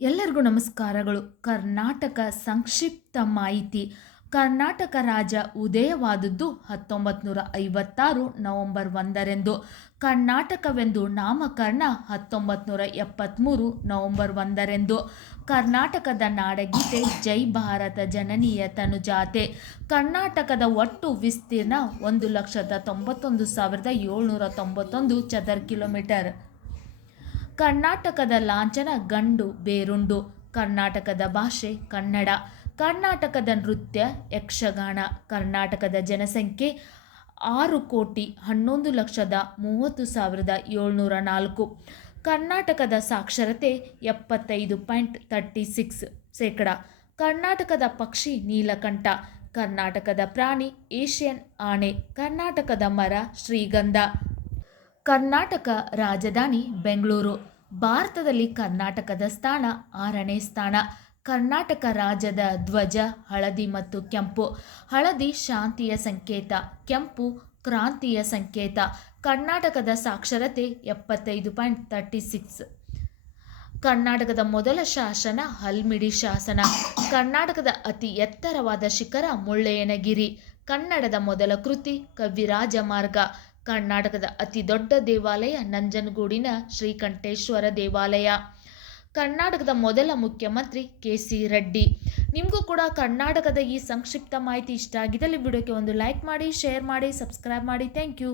ಎಲ್ಲರಿಗೂ ನಮಸ್ಕಾರಗಳು. ಕರ್ನಾಟಕ ಸಂಕ್ಷಿಪ್ತ ಮಾಹಿತಿ. ಕರ್ನಾಟಕ ರಾಜ ಉದಯವಾದದ್ದು ಹತ್ತೊಂಬತ್ತು ನೂರ ಐವತ್ತಾರು ನವೆಂಬರ್ ಒಂದರೆಂದು. ಕರ್ನಾಟಕವೆಂದು ನಾಮಕರಣ ಹತ್ತೊಂಬತ್ತು ನೂರ ಎಪ್ಪತ್ತ್ಮೂರು ನವೆಂಬರ್ ಒಂದರೆಂದು. ಕರ್ನಾಟಕದ ನಾಡಗೀತೆ ಜೈ ಭಾರತ ಜನನೀಯ ತನುಜಾತೆ. ಕರ್ನಾಟಕದ ಒಟ್ಟು ವಿಸ್ತೀರ್ಣ ಒಂದು ಲಕ್ಷದ ತೊಂಬತ್ತೊಂದು ಸಾವಿರದ ಏಳ್ನೂರ ತೊಂಬತ್ತೊಂದು ಚದರ್ ಕಿಲೋಮೀಟರ್. ಕರ್ನಾಟಕದ ಲಾಂಛನ ಗಂಡು ಬೇರುಂಡು. ಕರ್ನಾಟಕದ ಭಾಷೆ ಕನ್ನಡ. ಕರ್ನಾಟಕದ ನೃತ್ಯ ಯಕ್ಷಗಾನ. ಕರ್ನಾಟಕದ ಜನಸಂಖ್ಯೆ ಆರು ಕೋಟಿ ಹನ್ನೊಂದು ಲಕ್ಷದ ಮೂವತ್ತು ಸಾವಿರದ ಏಳ್ನೂರ ನಾಲ್ಕು. ಕರ್ನಾಟಕದ ಸಾಕ್ಷರತೆ ಎಪ್ಪತ್ತೈದು ಪಾಯಿಂಟ್ ತರ್ಟಿ ಸಿಕ್ಸ್ ಶೇಕಡ. ಕರ್ನಾಟಕದ ಪಕ್ಷಿ ನೀಲಕಂಠ. ಕರ್ನಾಟಕದ ಪ್ರಾಣಿ ಏಷ್ಯನ್ ಆನೆ ಕರ್ನಾಟಕದ ಮರ ಶ್ರೀಗಂಧ. ಕರ್ನಾಟಕ ರಾಜಧಾನಿ ಬೆಂಗಳೂರು. ಭಾರತದಲ್ಲಿ ಕರ್ನಾಟಕದ ಸ್ಥಾನ, ಆರನೇ ಸ್ಥಾನ. ಕರ್ನಾಟಕ ರಾಜ್ಯದ ಧ್ವಜ, ಹಳದಿ ಮತ್ತು ಕೆಂಪು. ಹಳದಿ ಶಾಂತಿಯ ಸಂಕೇತ, ಕೆಂಪು ಕ್ರಾಂತಿಯ ಸಂಕೇತ. ಕರ್ನಾಟಕದ ಸಾಕ್ಷರತೆ ಎಪ್ಪತ್ತೈದು ಪಾಯಿಂಟ್ ತರ್ಟಿ ಸಿಕ್ಸ್. ಕರ್ನಾಟಕದ ಮೊದಲ ಶಾಸನ ಹಲ್ಮಿಡಿ ಶಾಸನ. ಕರ್ನಾಟಕದ ಅತಿ ಎತ್ತರವಾದ ಶಿಖರ ಮುಳ್ಳಯ್ಯನಗಿರಿ. ಕನ್ನಡದ ಮೊದಲ ಕೃತಿ ಕವಿರಾಜ ಮಾರ್ಗ ಕರ್ನಾಟಕದ ಅತಿ ದೊಡ್ಡ ದೇವಾಲಯ ನಂಜನಗೂಡಿನ ಶ್ರೀಕಂಠೇಶ್ವರ ದೇವಾಲಯ. ಕರ್ನಾಟಕದ ಮೊದಲ ಮುಖ್ಯಮಂತ್ರಿ ಕೆ ಸಿ ರೆಡ್ಡಿ. ನಿಮಗೂ ಕೂಡ ಕರ್ನಾಟಕದ ಈ ಸಂಕ್ಷಿಪ್ತ ಮಾಹಿತಿ ಇಷ್ಟ ಆಗಿದ್ದಲ್ಲಿ ವಿಡಿಯೋಕ್ಕೆ ಒಂದು ಲೈಕ್ ಮಾಡಿ, ಶೇರ್ ಮಾಡಿ, ಸಬ್ಸ್ಕ್ರೈಬ್ ಮಾಡಿ. Thank you.